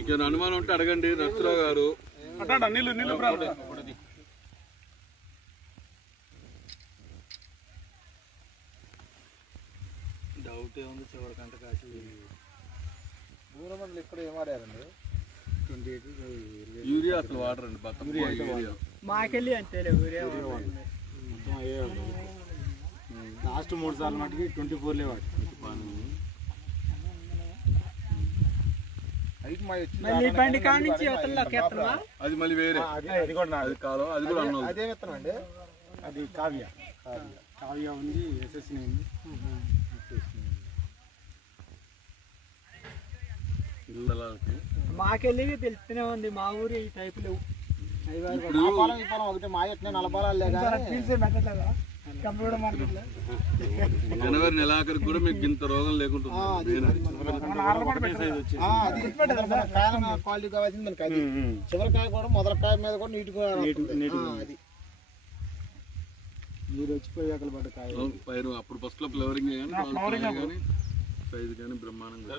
మీకు అనుమానం ఉంటే అడగండి నరసరావు గారు. డౌట్ ఏముంది చివరికంట కాసి మూల మందులు ఇక్కడ ఏం వాడారండి? 28 యూరియా అసలు వాడరండి. యూరియా మాకెళ్ళి అంతేలే ఊరే లాస్ట్ 3 సార్లు మటుకి 24 వాడి. మళ్ళీ బండి కాడ నుంచి అది మళ్ళీ వేరే అది కూడా కాలం అది కూడా అన్నది. అదే విత్తనం అండి. అది కావ్య ఉంది, ఎస్ఎస్సి ఉంది. మాకెళ్ళి తెలుస్తూనే ఉంది. మా ఊరు ఈ టైప్ లేవు. ఒకటి మా ఎట్లా నలపాలే జనవరి నెలాఖరికి కూడా మీకు ఇంత రోగం లేకుండా క్వాలిటీ కావాల్సింది మనకి. అది చివరికాయ కూడా మొదలకాయ మీద కూడా నీట్గా అది మీరు వచ్చిపోయి అక్కడ పడ్డ కాయ పైరు అప్పుడు ఫస్ట్ లో ఫ్లవరింగ్ కానీ సైజు కానీ బ్రహ్మాండంగా.